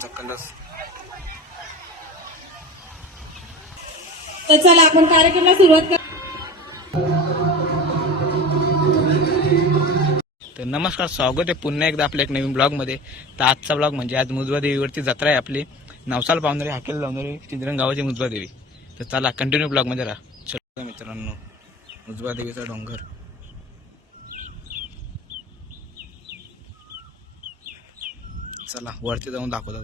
तर चला आपण कार्यक्रमाला सुरुवात कर तर नमस्कार स्वागत आहे पुन्हा एकदा आपल्या एक नवीन ब्लॉगमध्ये. तर आजचा ब्लॉग म्हणजे आज मुजबा देवीवरती जत्रा आहे आपली. नवसाल पावणारी हाकेल लावणारी चिंद्रन गावाची मुजबा देवी. तर चला कंटिन्यू ब्लॉगमध्ये राहा. चला मित्रांनो मुजबा देवीचा डोंगर. चला वरती जाऊन दाखवतो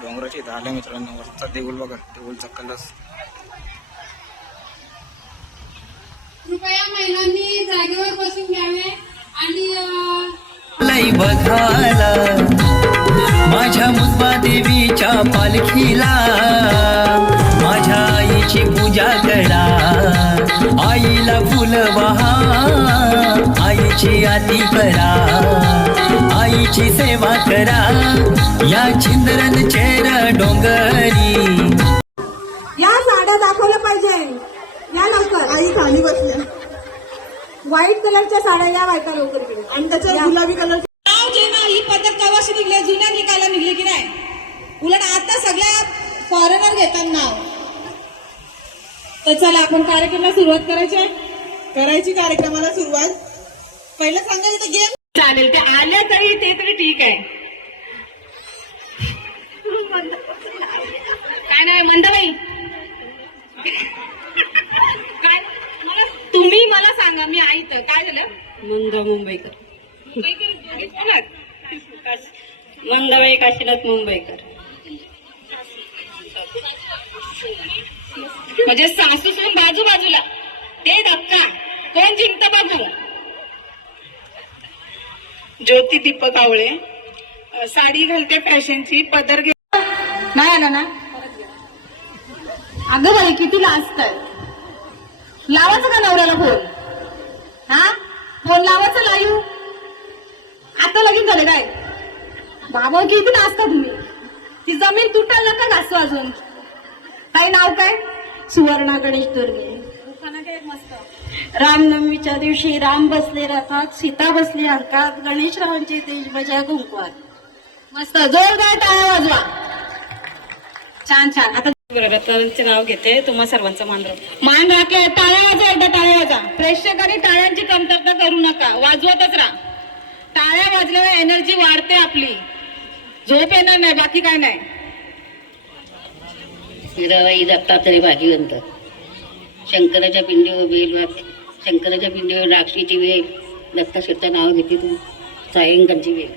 डोंगराची इथं आल्या मित्रांनो वरचा देऊळ बघा देऊळचा कलस कृपया महिलांनी जागेवर बसून घ्यावे आणि अं, लई बघाला माझ्या मुद्बा देवीच्या पालखीला माझ्या आईची पूजा करा आईला फुल बहा आईची आती करा आईची सेवा करा या चिंद्रन चेर डोंगरी. या साड्या दाखवल्या पाहिजे. या लवकर. आई खाली बसल्या व्हाईट कलरच्या साड्या या बायका लवकर. आणि त्याच्यावर गुलाबी कलर ही पद्धत कवाशी निघली? जुन्या निकाला निघली की नाही? उलट आता सगळ्या फॉरेनर घेतात नाव. तर चला आपण कार्यक्रमाला सुरुवात करायची आहे. करायची कार्यक्रमाला सुरुवात. पहिलं सांगायचं तर गेम? चालेल ते आल्या तरी ते तरी ठीक आहे. काय नाही मंदबाई. काय? मला तुम्ही मला सांगा मी आई तर. काय झालं? मंदा मुंबईकर? मंदाबाई काशीनाथ मुंबईकर. म्हणजे सासू सून बाजू बाजूला ते धक्का. कोण जिंकतं बघू? ज्योती दीपक आवळे साडी घालते फॅशनची पदर घे नाही आला ना? अगं बाई किती लाजत लावायचं का नवऱ्याला फोन? हा? फोन लावायचं लाईव्ह आता लगीन झाले काय? बाबा किती लाजता तुम्ही. ती जमीन तुटायला का घासू अजून. काय नाव काय? सुवर्णा गणेश दुर्गे. रामनवमीच्या दिवशी राम बसले रथात सीता बसली अंकात गणेशरावांची तेज बजा कुंकवात मस्त जोरदार टाळ्या वाजवा. छान छान. आता रत्नांचे नाव घेते. तुम्हा सर्वांचा मान राखू. मान राखले टाळ्या वाजा एकदा टाळ्या वाजा प्रेक्षकांनी टाळ्यांची कमतरता करू नका. वाजवतच राहा. टाळ्या वाजल्यावर एनर्जी वाढते आपली. झोप येणार नाही बाकी काय नाही. हिराबाई दत्तात्रय भागीवंत. शंकराच्या पिंडीवर बेल वाक शंकराच्या पिंडीवर राक्षीची वेल दत्ताशेठचं नाव घेते तू. सायंकाळची वेल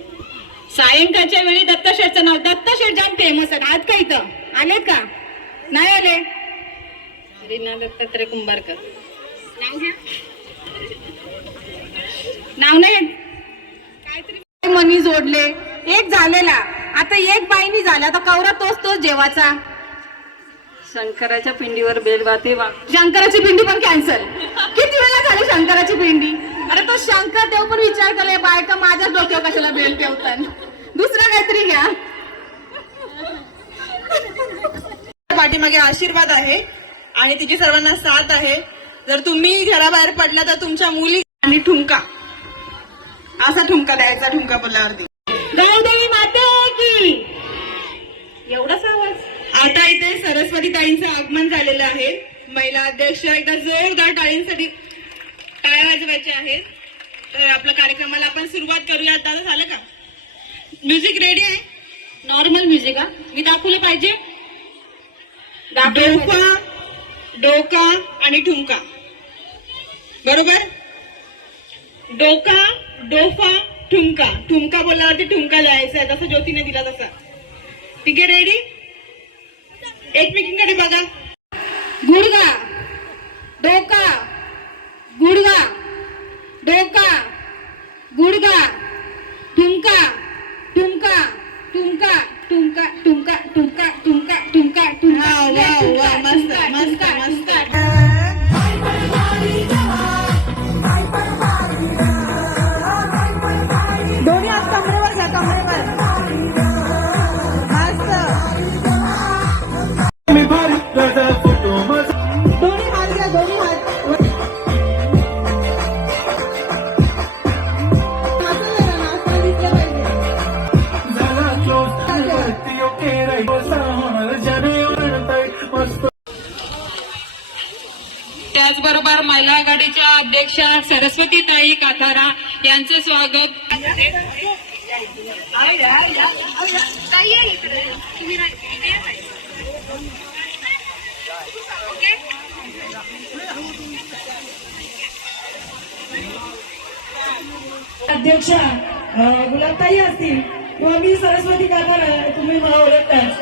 सायंकाळच्या वेळी दत्तशेठचं नाव. दत्तशेठ जाम फेमस आहे. आज का इथं? आलेत का? नाही आले? रीना दत्तात्रय कुंभारकर. नाव घ्या. नाव नाही काहीतरी मनी जोडले. एक झालेला. आता एक बाईनी झाला. आता कवरा तोच तोच जेवाचा. शंकराच्या पिंडीवर बेल वा शंकराची पिंडी पण कॅन्सल वेळा शंकराची पिंडी अरे तो शंकर देव पण विचार केले बायका माझ्याच डोक्यावर कशाला बेल ठेवतात दुसरं काहीतरी घ्या. पाठीमागे आशीर्वाद आहे आणि तिची सर्वांना साथ आहे. जर तुम्ही घराबाहेर पडला तर तुमच्या मुली आणि ठुमका. असा ठुमका द्यायचा ठुमका बोलल्यावरती. गौदेवी माते की. एवढाच आवाज आता इथे सरस्वती ताईंचं आगमन झालेलं आहे. महिला अध्यक्ष एकदा जोरदार टाळींसाठी आहेत. तर आपल्या कार्यक्रमाला आपण सुरुवात करूया आता झालं का? म्युझिक रेडी आहे? नॉर्मल म्युझिक हा. मी दाखवलं पाहिजे. डोका डोका आणि ठुमका. बरोबर? डोका डोफा ठुमका. ठुमका बोलल्यावरती ठुमका जायचा जसं ज्योतीने दिला तसा. ठीक आहे रेडी एकमेकींकडे बघा. गुडगा डोका गुडगा डोका गुडगा ठुमका ठुमका ठुमका ठुमका ठुमका ठुमका ठुमका ठुमका ठुमका वा, वा, वा, मस्त, मस्त, मस्त. दोन्ही हात कमरेवर घ्या कमरेवर. मस्त. दोन्ही हात घ्या दोन्ही हात. त्याचबरोबर महिला आघाडीच्या अध्यक्षा सरस्वती ताई कातारा यांचं स्वागत. अध्यक्षा गुलाबताई असतील. किंवा मी सरस्वती काकार तुम्ही मला ओळखताच.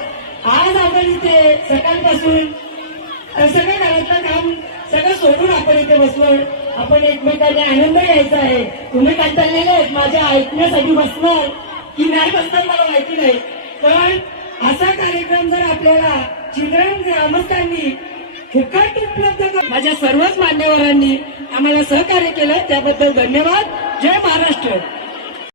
आज आपण इथे सकाळपासून सगळ्या सगळं घरातलं काम सगळं सोडून आपण इथे बसलो आपण एकमेकांनी आनंद घ्यायचा आहे. तुम्ही कंटाळलेले आहेत माझ्या ऐकण्यासाठी बसणार. की नाही बसणार मला माहिती नाही. पण असा कार्यक्रम जर आपल्याला चिंद्रन ग्रामस्थांनी फुकट उपलब्ध माझ्या सर्वच मान्यवरांनी आम्हाला सहकार्य केलं त्याबद्दल धन्यवाद. जय महाराष्ट्र.